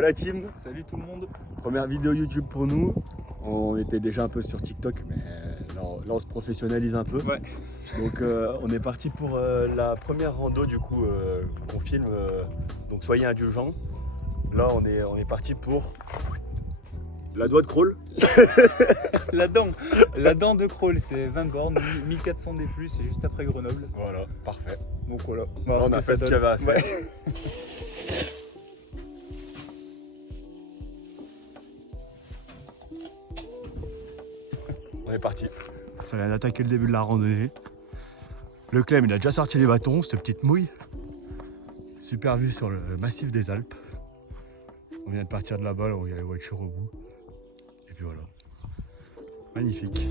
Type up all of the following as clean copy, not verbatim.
Yo la team, Salut tout le monde. première vidéo YouTube pour nous. On était déjà un peu sur TikTok, mais là on se professionnalise un peu. Ouais. Donc on est parti pour la première rando du coup qu'on filme. Donc soyez indulgents. Là on est parti pour la doigt de crawl. La dent de crawl, c'est 20 bornes, 1400 D+, c'est juste après Grenoble. Voilà, parfait. Donc voilà. On a fait ce qu'il y avait à faire. Ouais. On est parti. Ça vient d'attaquer le début de la randonnée. Le Clem, il a déjà sorti les bâtons, cette petite mouille. Super vue sur le massif des Alpes. On vient de partir de là-bas, là où il y a les voitures au bout. Et puis voilà. Magnifique.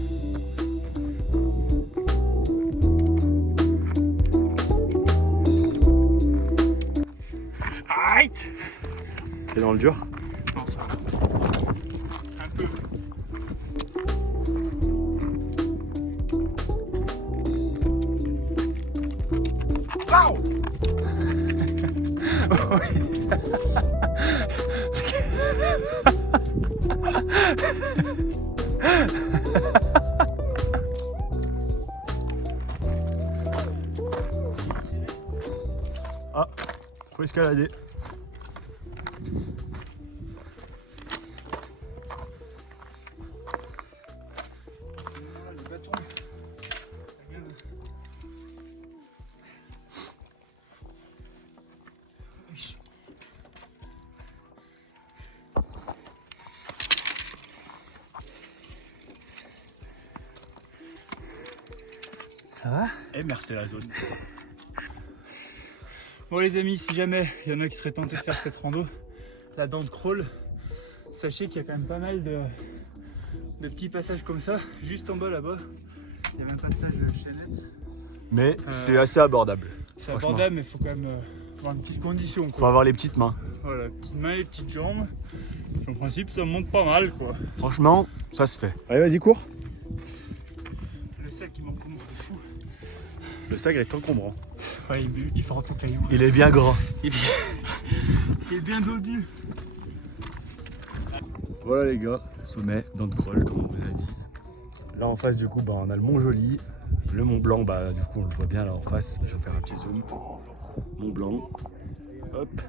Aïe. T'es dans le dur? Non, ça va. Un peu. Waouh! Ah, faut escalader. Le bâton, ça vient de... Ça va? MR, c'est la zone. Bon les amis, si jamais il y en a qui seraient tentés de faire cette rando, la dent de crawl, sachez qu'il y a quand même pas mal de petits passages comme ça, juste en bas là-bas. Il y a un passage chaînette. Mais c'est assez abordable. C'est abordable, mais il faut quand même avoir une petite condition. Faut Quoi. avoir les petites mains. Voilà, petites mains et petites jambes. En principe, ça monte pas mal quoi. Franchement, ça se fait. Allez, vas-y, cours. Le sac il m'encombre de fou. Le sac est encombrant. Ouais, il fait tout caillou. Il est bien gras. Il est bien dodu. Voilà les gars, sommet, dent de crawl comme on vous a dit. Là en face du coup on a le Mont Joli, le Mont Blanc, du coup on le voit bien là en face, je vais faire un petit zoom. Mont Blanc, hop.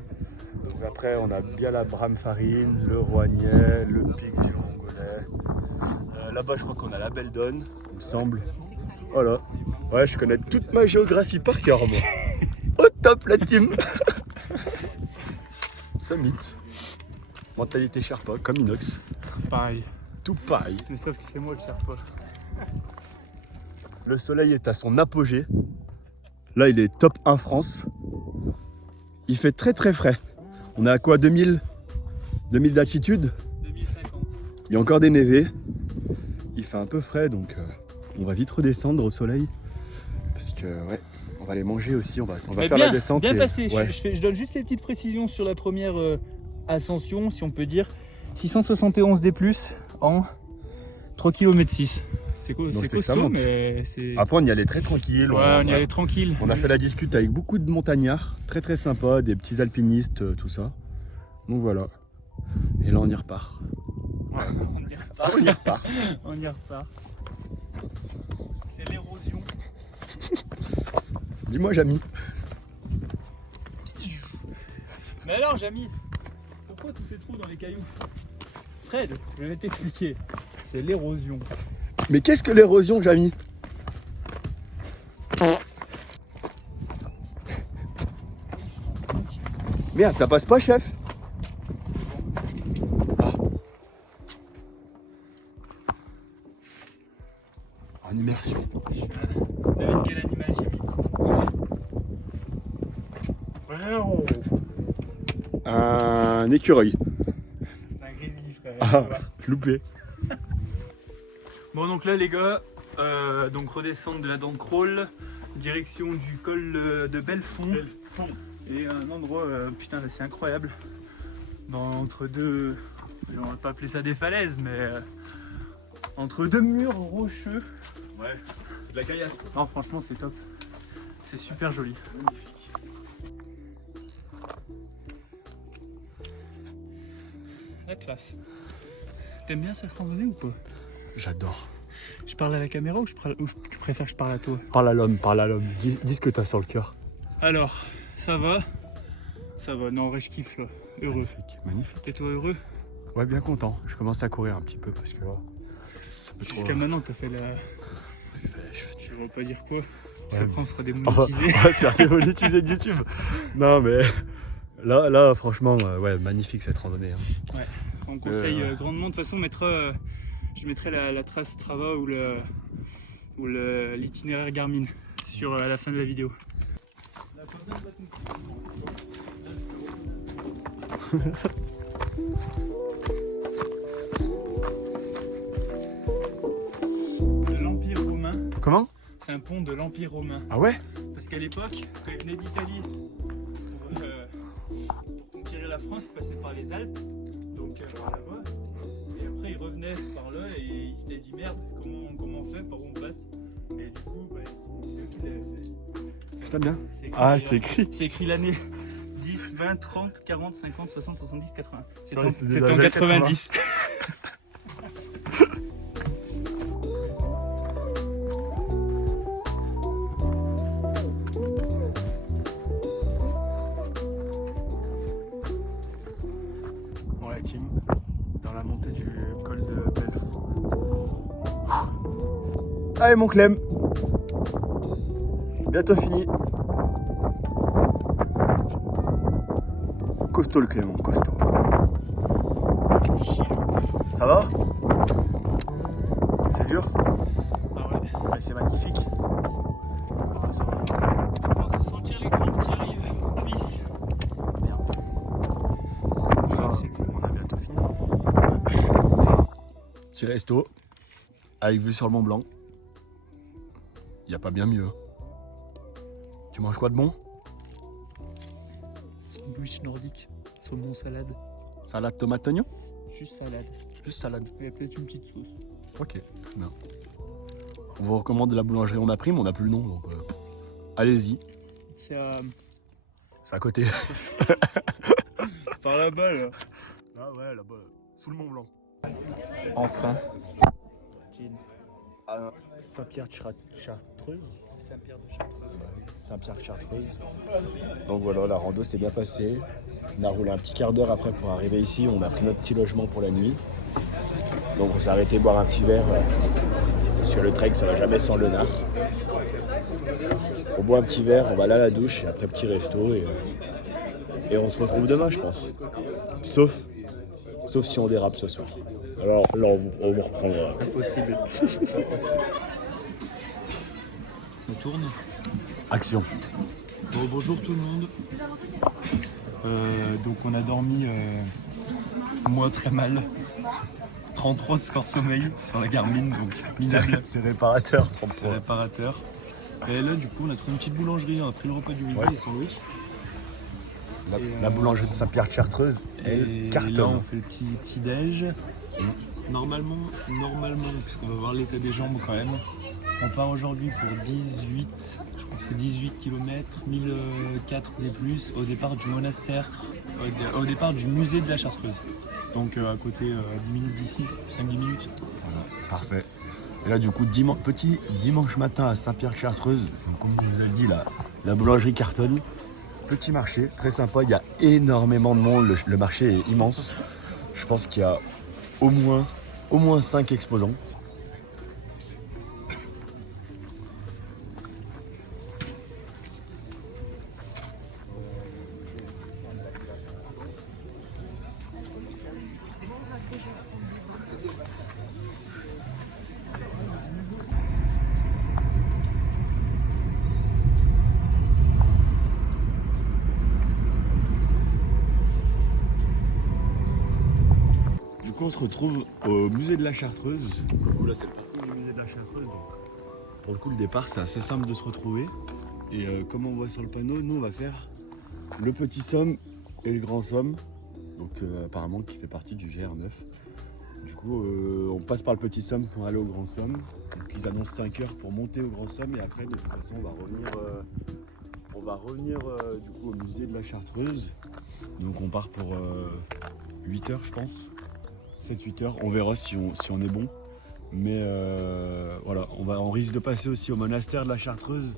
Donc après on a bien la Bramfarine, le Rouennais, le pic du Rongolais. Là-bas je crois qu'on a la Belle Donne, il me semble. Voilà. Ouais, je connais toute ma géographie par cœur moi. Au top la team. Summit. Mentalité Sherpa, comme Inox. Pareil. Tout pareil. Mais sauf que c'est moi le Sherpa. Le soleil est à son apogée. Là, il est top 1 France. Il fait très très frais. On est à quoi, 2000 d'altitude? 2050. Il y a encore des névés. Il fait un peu frais, donc on va vite redescendre au soleil. Parce que, ouais, on va aller manger aussi. On va faire bien, la descente. Bien passé. Ouais. Je donne juste les petites précisions sur la première ascension, si on peut dire. 671 D+, en 3 km 6. C'est quoi? Donc C'est c'est que ça costaud, monte. mais c'est... Après, on y allait très tranquille. Ouais, on y allait tranquille. On a fait la discute avec beaucoup de montagnards, très très sympa, des petits alpinistes, tout ça. Donc voilà. Et là on y repart. Ouais, on y repart. On y repart. On y repart. C'est l'érosion. Dis-moi Jamy. Mais alors, Jamy, pourquoi tous ces trous dans les cailloux? Fred, je vais t'expliquer. C'est l'érosion. Mais qu'est-ce que l'érosion, Jamy? Merde, ça passe pas, chef? Ah. En immersion. Devine quel animal j'imite. Un écureuil. C'est un grizzly, frère. Ah, loupé. Bon, donc là, les gars, donc redescendre de la dent de crawl, direction du col de Belfond. Et un endroit, putain, là, c'est incroyable. Entre deux, on va pas appeler ça des falaises, mais entre deux murs rocheux. Ouais, c'est de la caillasse. Non, franchement, c'est top. C'est super joli. Magnifique. La classe. T'aimes bien cette randonnée ou pas? J'adore. Je parle à la caméra ou tu préfères que je parle à toi? Parle à l'homme, parle à l'homme. Dis ce que t'as sur le cœur. Alors, ça va? Ça va, non, en vrai, je kiffe là. Heureux. Magnifique, magnifique. Et toi, heureux? Ouais, bien content. Je commence à courir un petit peu parce que là, ça peut trop... Jusqu'à maintenant, t'as fait la... Je vais pas dire quoi. Ça mais- prend, on sera démonétisé. On va se faire démonétiser de YouTube. Non, mais là franchement, ouais, magnifique cette randonnée. Hein. Ouais, on conseille grandement. De toute façon, je mettrai la trace Strava ou l'itinéraire Garmin à la fin de la vidéo. De l'Empire romain. Comment? C'est un pont de l'Empire romain. Ah ouais? Parce qu'à l'époque, quand ils venaient d'Italie pour conquérir la France, ils passaient par les Alpes, donc par là-bas. Et après, ils revenaient par là et ils s'étaient dit merde, comment on fait, par où on passe? Et du coup, c'est eux qui l'avaient fait. Putain bien. C'est C'est écrit. C'est écrit l'année 10, 20, 30, 40, 50, 60, 70, 80. C'est Ouais, en 90. Bon la team, dans la montée du col de Belfond. Allez mon Clem, bientôt fini. Costaud le Clément, costaud. Ça va? C'est dur? Ah ouais. Mais c'est magnifique. Ah, ça va. On commence à sentir les crampes qui arrivent aux cuisses. Merde. Ça va, c'est le jeu. on a bientôt fini. Enfin, petit resto, avec vue sur le Mont Blanc. Y a pas bien mieux. Tu manges quoi de bon? Sandwich nordique, saumon salade, Salade tomate oignon? juste salade. Juste salade. Et peut-être une petite sauce. Ok, très bien. On vous recommande la boulangerie On a pris, mais on n'a plus le nom, donc allez-y. C'est à... C'est à côté. par là-bas là. Ah ouais, là-bas, sous le Mont Blanc. Enfin. À Saint-Pierre-de-Chartreuse. Saint-Pierre-de-Chartreuse. Donc voilà, la rando s'est bien passée. On a roulé un petit quart d'heure après pour arriver ici. On a pris notre petit logement pour la nuit. Donc on s'est arrêté boire un petit verre. Sur le trek, ça va jamais sans le nard. On boit un petit verre, on va aller à la douche et après petit resto. Et on se retrouve demain, je pense. Sauf si on dérape ce soir. Alors là, on vous reprendra. Impossible. Ça tourne. Action. Bon, bonjour tout le monde. Donc on a dormi, moi très mal. 33 de score de sommeil sur la Garmin, donc minable. C'est réparateur, C'est 33. réparateur. Et là du coup on a trouvé une petite boulangerie, on a pris le repas du midi, les sandwichs. La boulangerie de Saint-Pierre-de-Chartreuse, elle Et là cartonne. on fait le petit déj. Normalement, puisqu'on va voir l'état des jambes quand même, on part aujourd'hui pour 18, je crois que c'est 18 km, 1004 des plus, au départ du monastère, au départ du musée de la Chartreuse. Donc à côté, 10 minutes d'ici, 5-10 minutes. Voilà, parfait. Et là, du coup, petit dimanche matin à Saint-Pierre-de-Chartreuse, donc, comme on vous a dit, la boulangerie cartonne. Petit marché, très sympa. Il y a énormément de monde. Le marché est immense. Je pense qu'il y a au moins 5 exposants. Du coup, on se retrouve au musée de la Chartreuse. Du coup, là, c'est le parcours du musée de la Chartreuse. Donc, pour le coup, le départ, c'est assez simple de se retrouver. Et comme on voit sur le panneau, nous, on va faire le petit somme et le grand somme. Donc, apparemment, qui fait partie du GR9. Du coup, on passe par le petit somme pour aller au grand somme. Donc, ils annoncent 5 heures pour monter au grand somme. Et après, de toute façon, on va revenir du coup, au musée de la Chartreuse. Donc, on part pour 8 heures, je pense. 7-8 heures. On verra si on est bon. Mais voilà, on risque de passer aussi au monastère de la Chartreuse.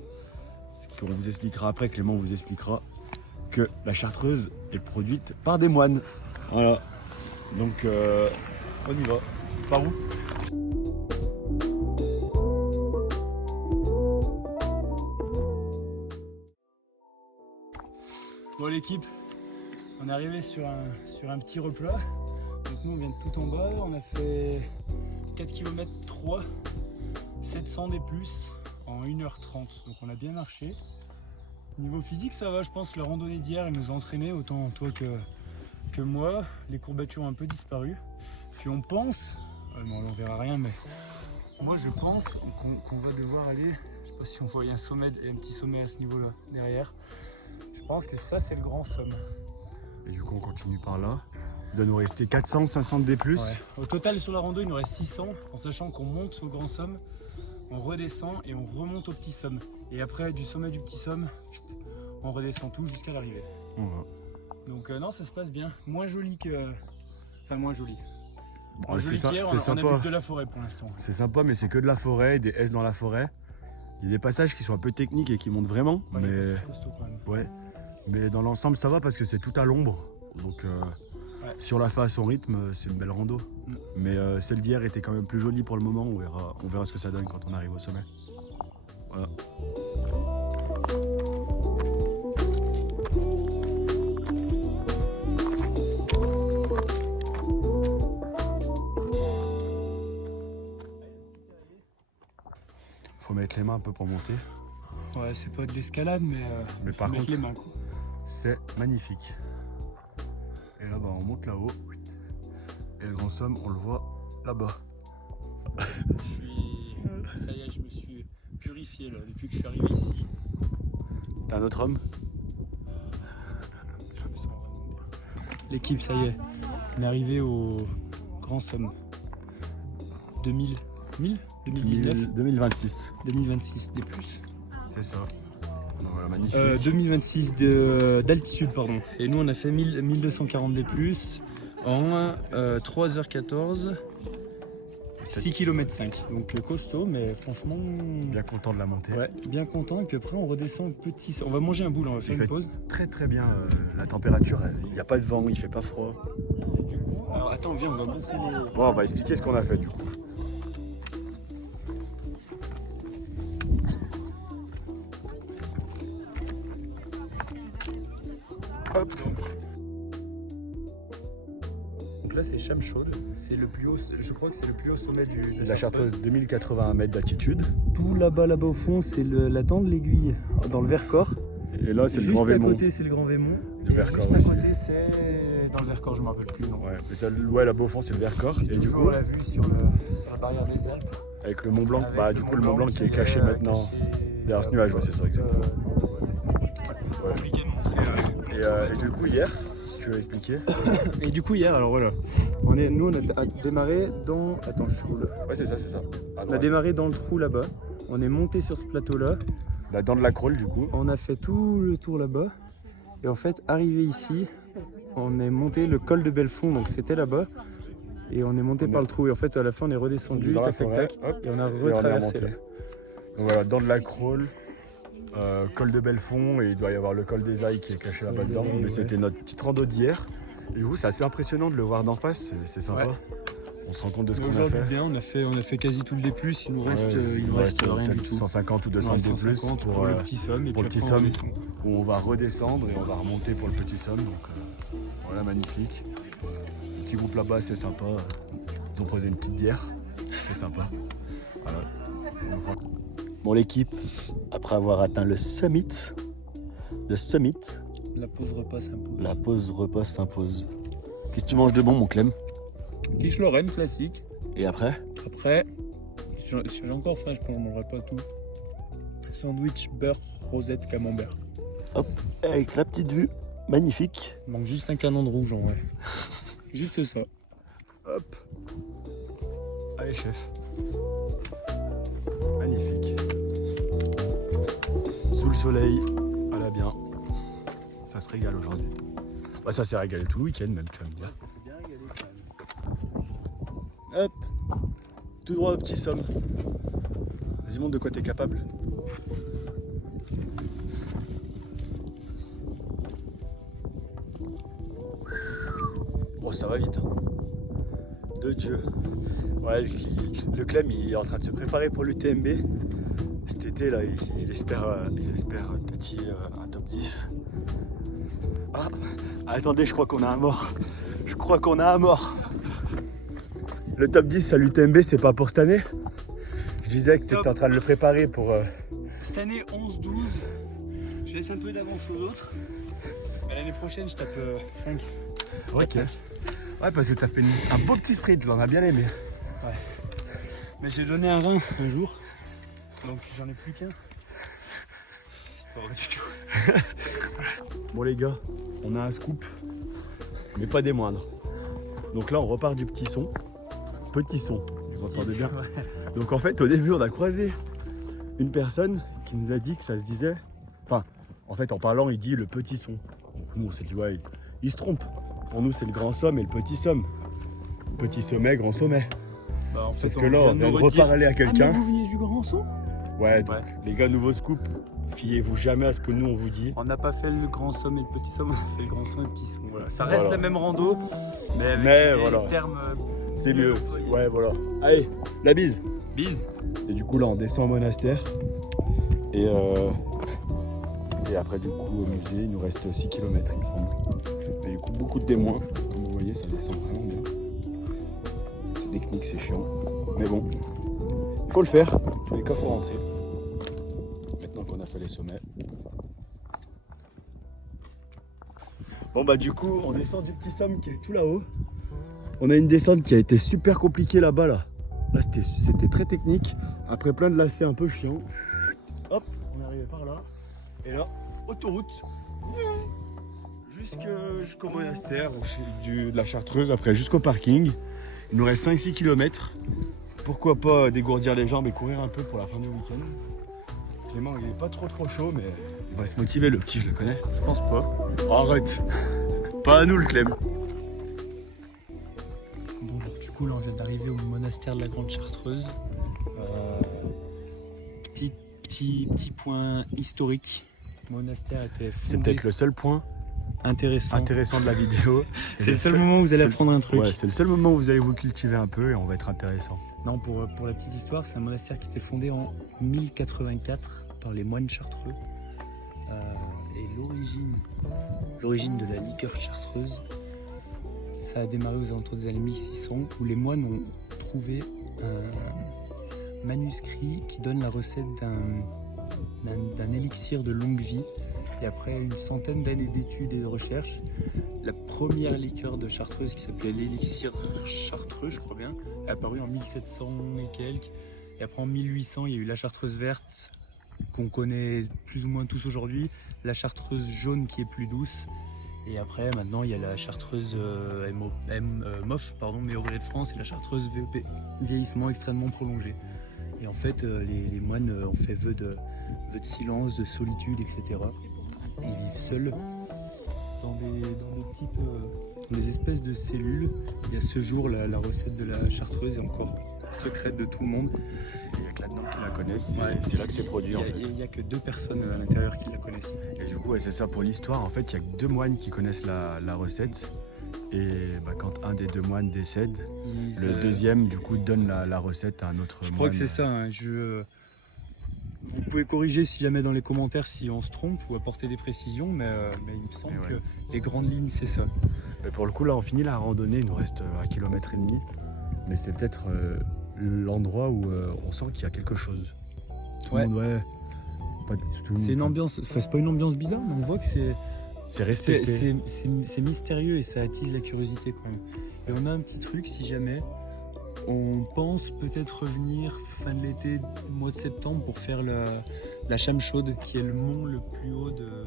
Ce qu'on vous expliquera après, Clément vous expliquera que la Chartreuse est produite par des moines. Voilà. Donc on y va. Par où? Bon l'équipe, on est arrivé sur un petit replat. Donc nous on vient de tout en bas, on a fait 4 km 3, 700 des plus en 1h30. Donc on a bien marché. Niveau physique ça va, je pense, la randonnée d'hier elle nous a entraîné autant toi que moi. Les courbatures ont un peu disparu. Puis on pense, bon, on verra rien, mais moi je pense qu'on va devoir aller, je sais pas si on voit, il y a un petit sommet à ce niveau-là derrière. Je pense que ça c'est le grand somme. Et du coup on continue par là. Il doit nous rester 400, 500 D+. Ouais. Au total sur la rando il nous reste 600, en sachant qu'on monte au grand somme, on redescend et on remonte au petit somme. Et après du sommet du petit somme, on redescend tout jusqu'à l'arrivée. Donc non, ça se passe bien. Moins joli que... Enfin moins joli. Bon, c'est sympa. On a vu que de la forêt pour l'instant. C'est sympa, mais c'est que de la forêt, des S dans la forêt. Il y a des passages qui sont un peu techniques et qui montent vraiment. Ouais, mais quand même. ouais. Mais dans l'ensemble ça va parce que c'est tout à l'ombre. Donc si on la fait à son rythme, c'est une belle rando. Mais celle d'hier était quand même plus jolie pour le moment. On verra ce que ça donne quand on arrive au sommet. Voilà. Faut mettre les mains un peu pour monter. Ouais, c'est pas de l'escalade, mais par contre, les mains, quoi. C'est magnifique. Et là-bas, on monte là-haut. Et le grand somme, on le voit là-bas. Ça y est, je me suis purifié là, depuis que je suis arrivé ici. T'es un autre homme? Je me sens vraiment bien. L'équipe, ça y est, on est arrivé au grand somme. 2019 2026. 2026 des plus. C'est ça. Donc voilà, magnifique. 2026 d'altitude, pardon. Et nous, on a fait 1240 des plus en 3h14, 6 km 5. Donc costaud, mais franchement... Bien content de la montée. Ouais, bien content. Et puis après, on redescend petit... On va manger un bout, là, on va faire une pause. Très très bien la température. Il n'y a pas de vent, il fait pas froid. Alors attends, viens, on va montrer les... Bon, on va expliquer ce qu'on a fait du coup. Hop. Donc là c'est Chamchaude, c'est le plus haut, je crois que c'est le plus haut sommet de la Chartreuse, 2081 mètres d'altitude. Tout là-bas au fond c'est la dent de l'aiguille dans le Vercors. Et là c'est le Grand Vémont. Juste à côté c'est le Grand Vémont. Le Vercors juste aussi. à côté c'est dans le Vercors, je me rappelle plus. Non. Ouais, mais ça, ouais, là-bas au fond c'est le Vercors. Et du coup on l'a vu sur la barrière des Alpes. Avec le Mont Blanc, du coup le Mont Blanc qui est caché maintenant derrière ce nuage, ouais, c'est ça exactement. Ouais. Compliqué de montrer. Et du coup hier, si tu veux expliquer. Et du coup hier, alors voilà, nous on a démarré dans... Attends, je suis où là? Ouais c'est ça. On a démarré dans le trou là-bas, on est monté sur ce plateau-là. La dent de la Crôle du coup. On a fait tout le tour là-bas. Et en fait, arrivé ici, on est monté le col de Belfond, donc c'était là-bas. Et on est monté par le trou. Et en fait, à la fin, on est redescendu, dans la tac, forêt, tac, hop, et on a retraversé là. Donc voilà, dent de la Crôle. Col de Belfond, et il doit y avoir le col des Ailles qui est caché là-bas dedans, mais c'était notre petite rando d'hier. Et du coup c'est assez impressionnant de le voir d'en face, c'est sympa. Ouais. On se rend compte de ce qu'on a fait. Bien, on a fait quasi tout le D+, il nous reste rien du tout. 150 ou 200 D+, pour le petit somme, et pour le petit somme, où on va redescendre et on va remonter pour le petit somme. Donc voilà, magnifique. Le petit groupe là-bas, c'est sympa. Ils ont posé une petite bière, c'est sympa. Voilà. Bon l'équipe, après avoir atteint le summit, la pause repas s'impose. La pause repas s'impose. Qu'est-ce que tu manges de bon mon Clem? Quiche Lorraine classique. Et après? Après, si j'ai encore faim, je pense que je ne mangerai pas tout. Sandwich, beurre, rosette, camembert. Hop, avec la petite vue, magnifique. Il manque juste un canon de rouge en vrai. Juste ça. Hop. Allez chef. Magnifique. Sous le soleil, à la bien. Ça se régale aujourd'hui. Bah, ça s'est régalé tout le week-end même, tu vas me dire. Ça s'est bien régalé quand même. Tout droit au petit somme. Vas-y, montre de quoi t'es capable. Oh, ça va vite. Hein. De Dieu. Ouais, le Clem, il est en train de se préparer pour l'UTMB. Cet été, là, il espère Tati un top 10. Ah, attendez, je crois qu'on a un mort. Je crois qu'on a un mort. Le top 10 à l'UTMB, c'est pas pour cette année? Je disais que tu étais en train de le préparer pour... Cette année, 11-12. Je laisse un peu d'avance aux autres. Mais l'année prochaine, je tape 5. Ok. Ouais, parce que t'as fait un beau petit sprint, là, on a bien aimé. Ouais. Mais j'ai donné un rein un jour. Donc j'en ai plus qu'un. C'est pas vrai du tout. Bon les gars, on a un scoop, mais pas des moindres. Donc là on repart du petit son. Petit son, vous entendez bien. Ouais. Donc en fait au début on a croisé une personne qui nous a dit que ça se disait... Enfin, en fait en parlant il dit le petit son. Donc nous on s'est dit ouais, il se trompe. Pour nous c'est le grand somme et le petit somme. Petit sommet, grand sommet. Bah, en Sauf fait, que là on vient de reparler à quelqu'un. Ah, mais vous venez du grand son? Ouais, donc les gars, nouveau scoop, fiez-vous jamais à ce que nous on vous dit. On n'a pas fait le grand somme et le petit somme, on a fait le grand son et le petit son. Voilà. Ça reste la même rando, mais avec des voilà. termes. C'est mieux. Ouais, voilà. Allez, la bise. Bise. Et du coup, là, on descend au monastère. Et après, du coup, au musée, il nous reste 6 km, il me semble. Et du coup, beaucoup de témoins. Comme vous voyez, ça descend vraiment bien. C'est technique, c'est chiant. Mais bon, il faut le faire. Tous les cas, il faut rentrer. Maintenant qu'on a fait les sommets. Bon, bah, du coup, on descend du petit somme qui est tout là-haut. On a une descente qui a été super compliquée là-bas. Là c'était très technique. Après plein de lacets un peu chiants. Hop, on est arrivé par là. Et là, autoroute. Jusqu'au monastère, de la Chartreuse, après jusqu'au parking. Il nous reste 5-6 km. Pourquoi pas dégourdir les jambes et courir un peu pour la fin du week-end. Clément, il est pas trop chaud, mais il va se motiver, le petit, je le connais. Je pense pas. Arrête. Pas à nous, le Clem. Bon, du coup, là, on vient d'arriver au monastère de la Grande Chartreuse. Petit point historique. Le monastère était fondé. C'est peut-être le seul point intéressant de la vidéo. C'est le seul moment où vous allez apprendre un truc. Ouais, c'est le seul moment où vous allez vous cultiver un peu et on va être intéressant. Non, pour la petite histoire, c'est un monastère qui était fondé en 1084 par les moines chartreux. Et l'origine de la liqueur chartreuse, ça a démarré aux alentours des années 1600 où les moines ont trouvé un manuscrit qui donne la recette d'un élixir de longue vie. Et après une centaine d'années d'études et de recherches, la première liqueur de chartreuse qui s'appelait l'élixir chartreux, je crois bien, est apparue en 1700 et quelques. Et après en 1800, il y a eu la chartreuse verte qu'on connaît plus ou moins tous aujourd'hui, la chartreuse jaune qui est plus douce. Et après, maintenant, il y a la chartreuse MOF, meilleur de France, et la chartreuse VEP, vieillissement extrêmement prolongé. Et en fait, les moines ont fait vœu de silence, de solitude, etc. Ils vivent seuls dans des espèces de cellules. Et à ce jour, la recette de la chartreuse est encore secrète de tout le monde. Il n'y a que là-dedans qui la connaissent, c'est là que c'est produit en fait. Il n'y a que 2 personnes à l'intérieur qui la connaissent. Et du coup, ouais, c'est ça pour l'histoire. En fait, il n'y a que 2 moines qui connaissent la recette. Et quand un des 2 moines décède, le deuxième du coup donne la recette à un autre moine. Je crois que c'est ça. Hein. Vous pouvez corriger si jamais dans les commentaires si on se trompe ou apporter des précisions, mais il me semble que les grandes lignes c'est ça. Mais pour le coup là on finit la randonnée, il nous reste 1,5 km. Mais c'est peut-être l'endroit où on sent qu'il y a quelque chose. Tout le monde, pas tout le monde. C'est une ambiance, c'est pas une ambiance bizarre, mais on voit que c'est respecté. C'est mystérieux et ça attise la curiosité quand même. Et on a un petit truc si jamais. On pense peut-être revenir fin de l'été, mois de septembre, pour faire la Chame Chaude, qui est le mont le plus haut de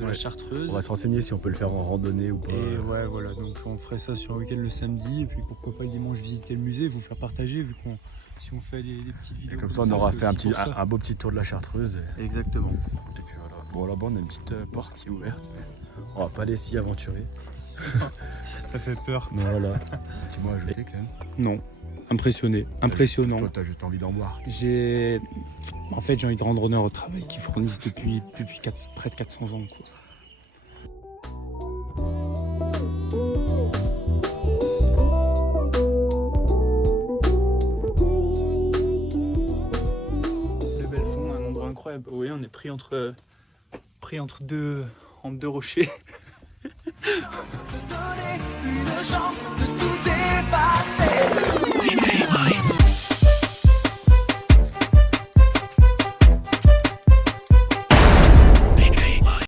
la Chartreuse. On va se renseigner si on peut le faire en randonnée ou pas. Et ouais, voilà, donc on ferait ça sur un week-end le samedi, et puis pourquoi pas le dimanche visiter le musée, vous faire partager, vu qu'on si on fait des petites vidéos. Et comme ça, on aura fait un beau petit tour de la Chartreuse. Exactement. Et puis voilà. Bon, là-bas, on a une petite porte qui est ouverte. On va pas aller s'y aventurer. Ça fait peur. Mais voilà. Dis-moi ajouter quand même. Non. Impressionné, impressionnant. Toi, t'as juste envie d'en boire. En fait, j'ai envie de rendre honneur au travail qu'ils fournissent depuis près de 400 ans, quoi. Le Belfond, un endroit incroyable. Vous voyez, on est pris entre deux rochers. Se donner une chance